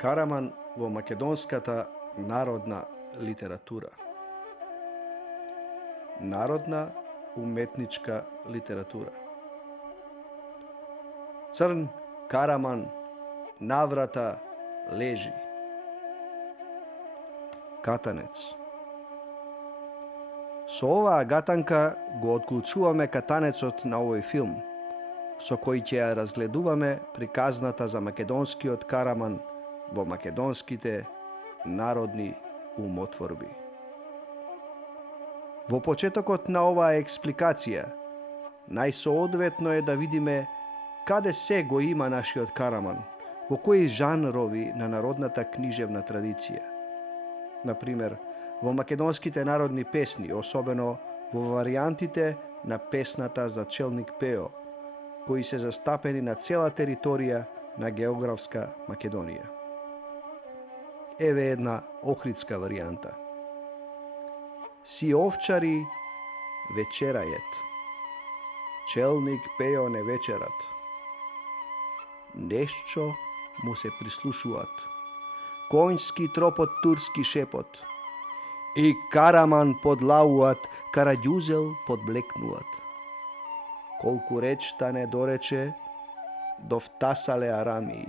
Караман во македонската народна литература. Народна уметничка литература. Црн Караман наврата лежи. Катанец. Со оваа гатанка го отклучуваме катанецот на овој филм, со кој ќе ја разгледуваме приказната за македонскиот Караман во македонските народни умотворби. Во почетокот на оваа експликација, најсоодветно е да видиме каде се го има нашиот Караман, во кои жанрови на народната книжевна традиција. Например, во македонските народни песни, особено во варијантите на песната за челник Пео, кои се застапени на цела територија на географска Македонија. Еве една охридска варијанта. Си овчари вечерајет, челник Пео не вечерат. Нешчо му се прислушуваат, конјски тропот турски шепот, и Караман подлауват, Караѓузел подблекнуват. Колку речта не дорече, довтасале арамии.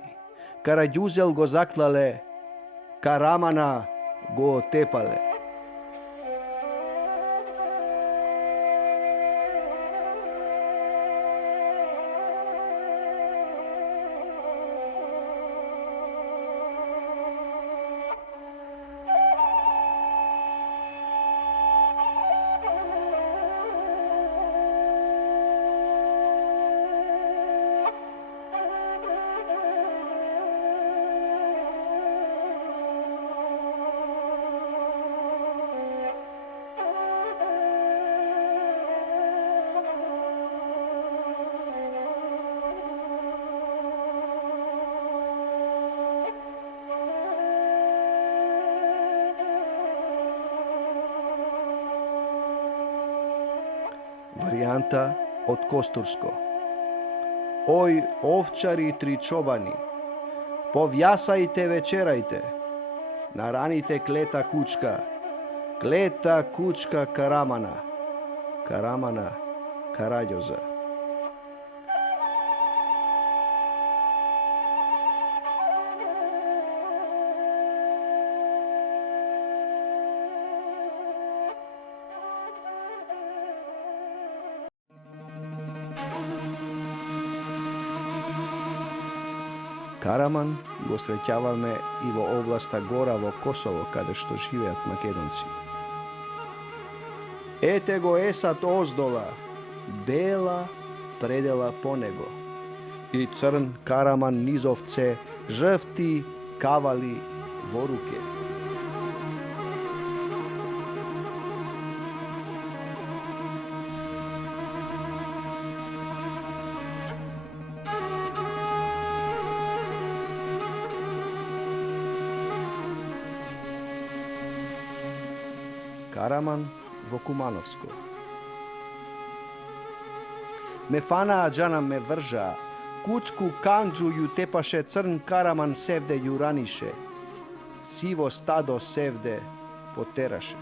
Караѓузел го заклале, Карамана го отепале. Варијанта од Костурско. Ој, овчари три чобани, повјасајте вечерајте, на раните клета кучка Карамана, Карамана Караѓоза. Караман го среќаваме и во областа Гора во Косово, каде што живеат македонци. Ете го есат оздола, бела предела по него, и црн Караман низовце, жрфти кавали во руке. Караман во Кумановско. Ме фанаа џана ме вржаа, кучку канџу ју тепаше, црн Караман севде ју ранише, сиво стадо севде потераше.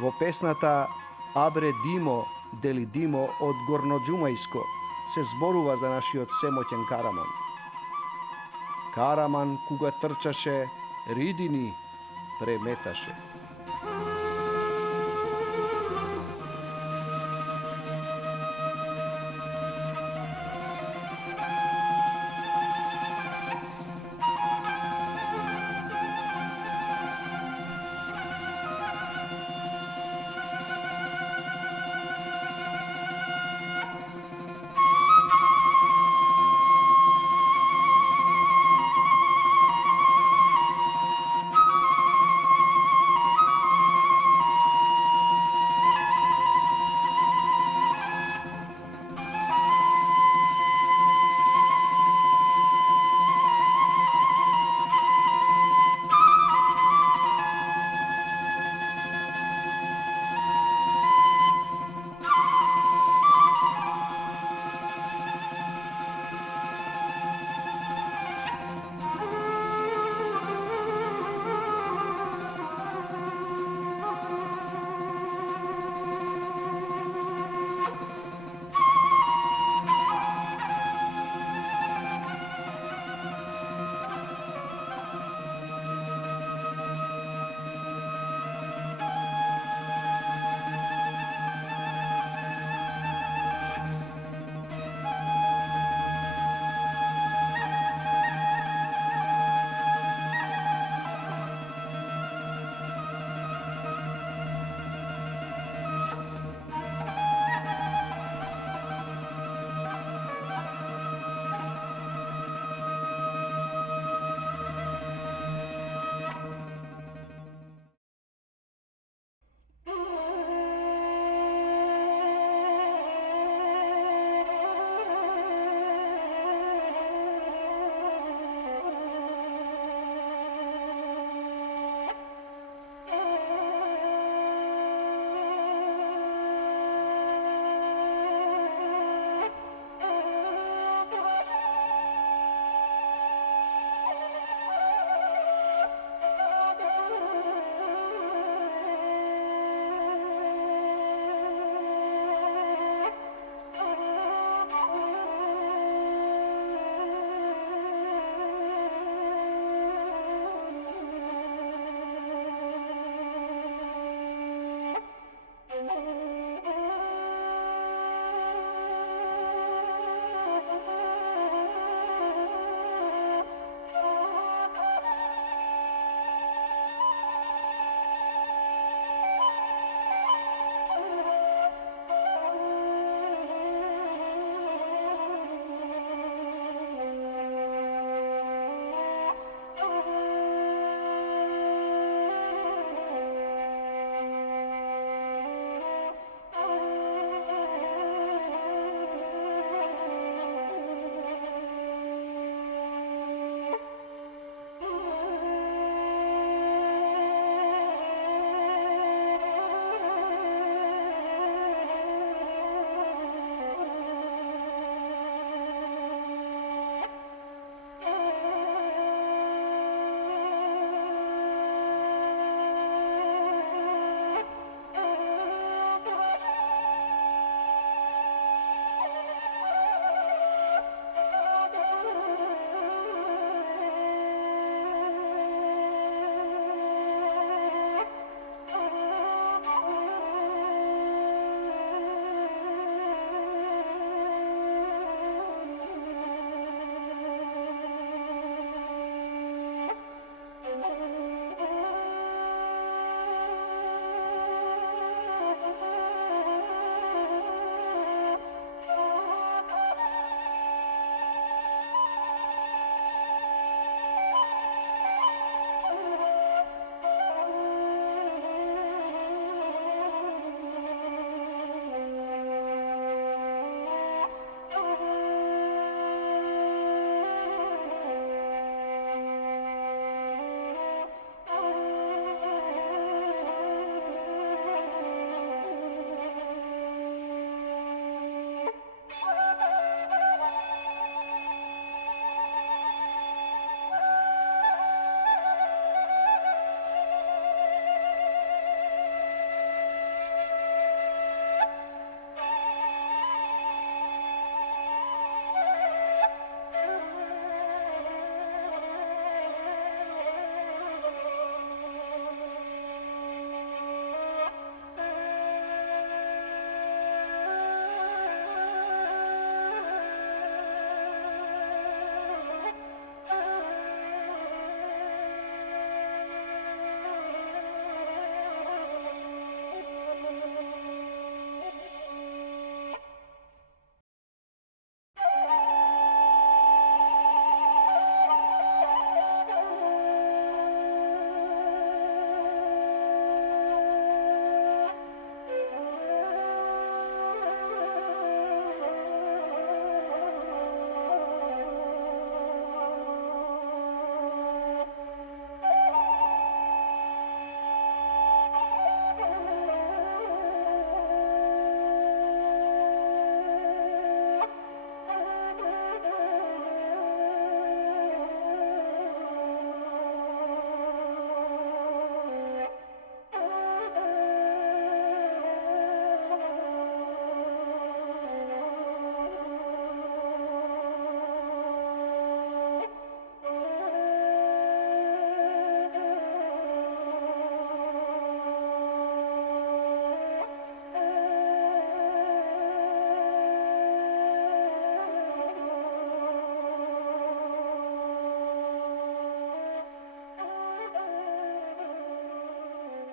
Во песната Абре Димо, дели Димо од Горноџумајско се зборува за нашиот семоќен Караман. Караман кога трчаше, ридини преметаше.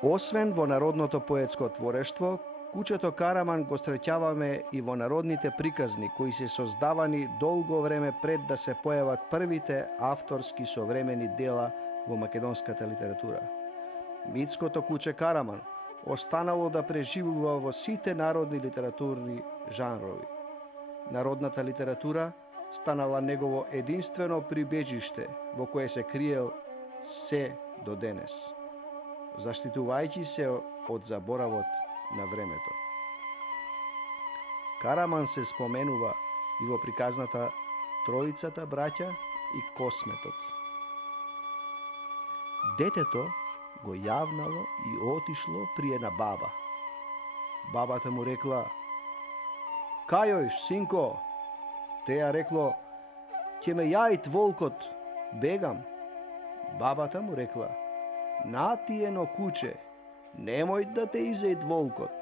Освен во народното поетско творештво, кучето Караман го среќаваме и во народните приказни кои се создавани долго време пред да се појават првите авторски современи дела во македонската литература. Митското куче Караман останало да преживува во сите народни литературни жанрови. Народната литература станала негово единствено прибежиште во кое се криел се до денес, заштитувајќи се од заборавот на времето. Караман се споменува и во приказната Троицата браќа и Косметот. Детето го јавнало и отишло при една баба. Бабата му рекла: "Кајоиш, синко?" Теја рекло: "Ќе ме јаит волкот, бегам." Бабата му рекла: "На ти ено куче, немој да те изејт волкот."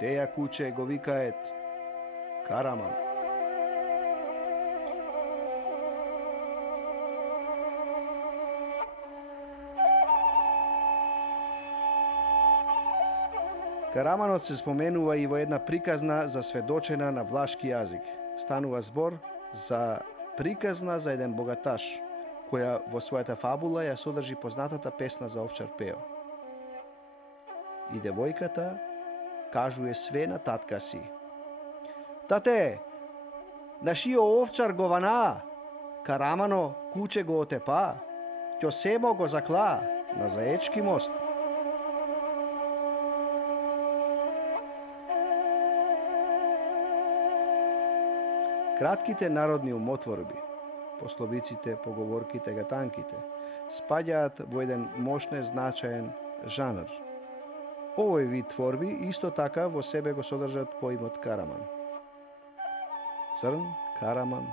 Теја куче го викает Караман. Караманот се споменува и во една приказна засведочена на влашки јазик. Станува збор за приказна за еден богаташ, која во својата фабула ја содржи познатата песна за овчар Пео. И девојката кажуе све на татка си: "Тате, нашио овчар го вана, Карамано куче го отепа, ќо семо го закла на Заечки мост." Кратките народни умотворби, пословиците, поговорките, гатанките, спаѓаат во еден мощне значаен жанр. Овој вид творби исто така во себе го содржат поимот Караман. Црн Караман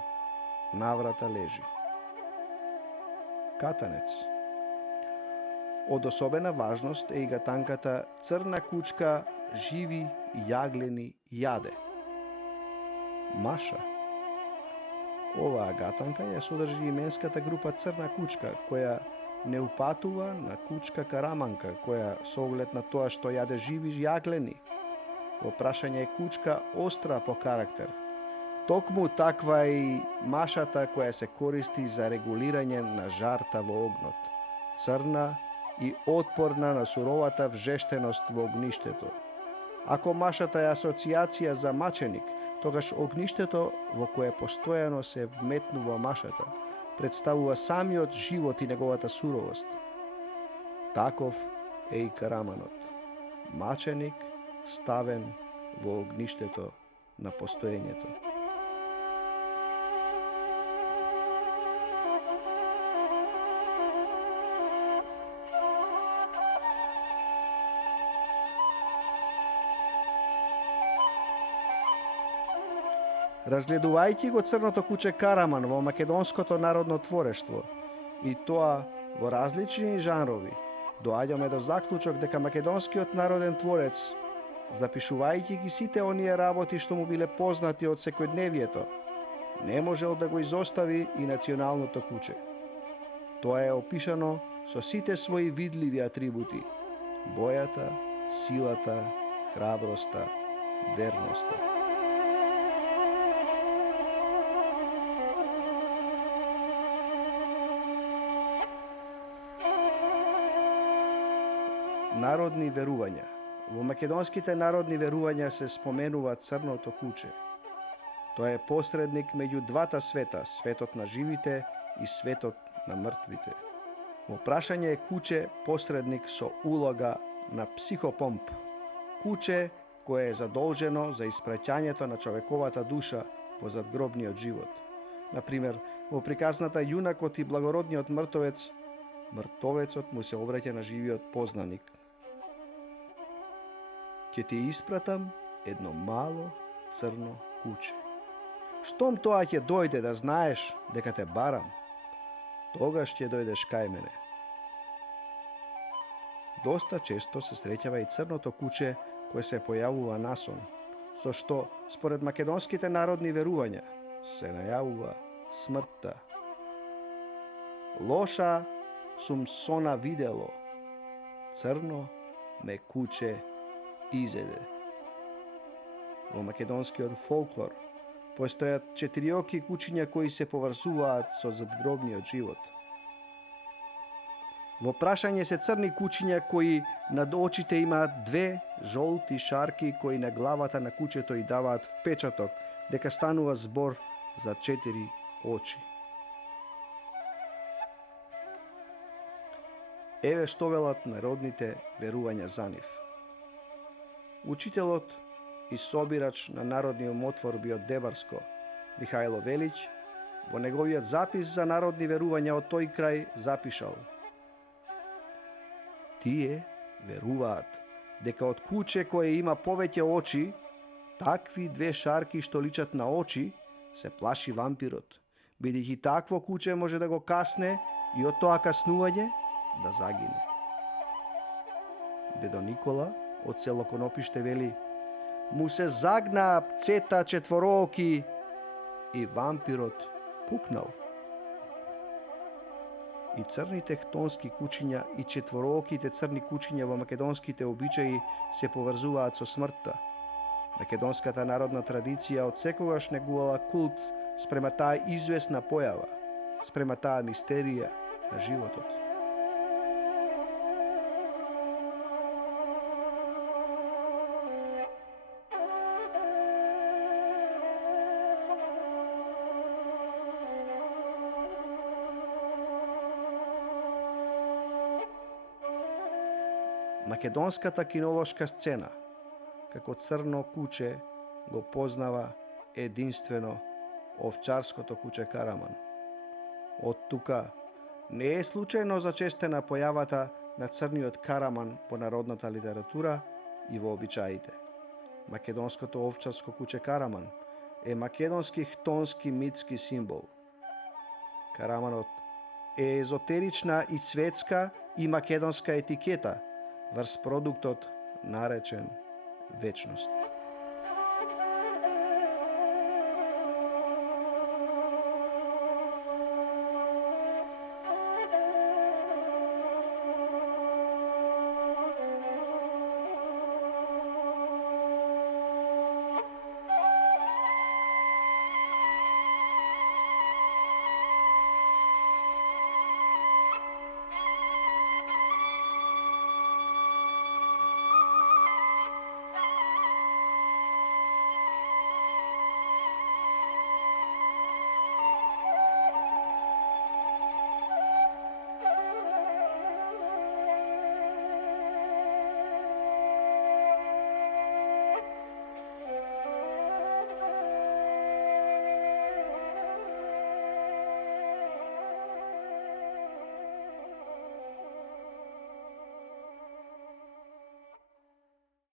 наврата лежи. Катанец. Од особена важност е и гатанката Црна кучка живи јаглени јаде. Маша. Оваа гатанка ја содржи именската група Црна кучка, која не упатува на кучка Караманка, која со оглед на тоа што јаде живи јаглени, во прашање е кучка остра по карактер. Токму таква и машата која се користи за регулирање на жарта во огнот, црна и отпорна на суровата вжештеност во огништето. Ако машата е асоциација за маченик, тогаш огништето во кое постојано се вметнува машата представува самиот живот и неговата суровост. Таков е и Караманот. Маченик ставен во огништето на постоењето. Разгледувајќи го Црното куче Караман во македонското народно творештво и тоа во различни жанрови, доаѓаме до заклучок дека македонскиот народен творец, запишувајќи ги сите оние работи што му биле познати од секојдневието, не можел да го изостави и националното куче. Тоа е опишано со сите своји видливи атрибути: бојата, силата, храброста, верноста. Народни верувања. Во македонските народни верувања се споменува Црното куче. Тоа е посредник меѓу двата света, светот на живите и светот на мртвите. Во прашање е куче посредник со улога на психопомп. Куче кое е задолжено за испраќањето на човековата душа во задгробниот живот. Например, во приказната Јунакот и благородниот мртовец, мртовецот му се обраќа на живиот познаник. Ќе ти испратам едно мало црно куче. Штом тоа ќе дојде да знаеш дека те барам, тогаш ќе дојдеш кај мене. Доста често се среќава и Црното куче кое се појавува насон, со што, според македонските народни верувања, се најавува смртта. Лоша сум сона видело, црно ме куче изеде. Во македонскиот фолклор постојат 4оки кучиња кои се поврзуваат со задгробниот живот. Во прашање се црни кучиња кои над очите имаат 2 жолти шарки кои на главата на кучето и даваат впечаток дека станува збор за 4 очи. Еве што велат народните верувања за нив. Учителот и собирач на народниот мотворби од Дебарско, Михајло Велич, во неговиот запис за народни верувања од тој крај запишал: тие веруваат дека од куче кое има повеќе очи, такви 2 шарки што личат на очи, се плаши вампирот, бидејќи такво куче може да го касне и од тоа каснување да загине. Дедо Никола од село Конопиште вели: му се загнаа пцета 4оки и вампирот пукнал. И црните хтонски кучиња и 4ооките црни кучиња во македонските обичаи се поврзуваат со смртта. Македонската народна традиција од секогаш негувала култ спрема таа известна појава, спрема таа мистерија на животот. Македонската кинолошка сцена, како црно куче, го познава единствено овчарското куче Караман. Од тука не е случајно зачестена појавата на црниот Караман во народната литература и во обичаите. Македонското овчарско куче Караман е македонски хтонски митски символ. Караманот е езотерична и светска и македонска етикета врз продуктот наречен вечност.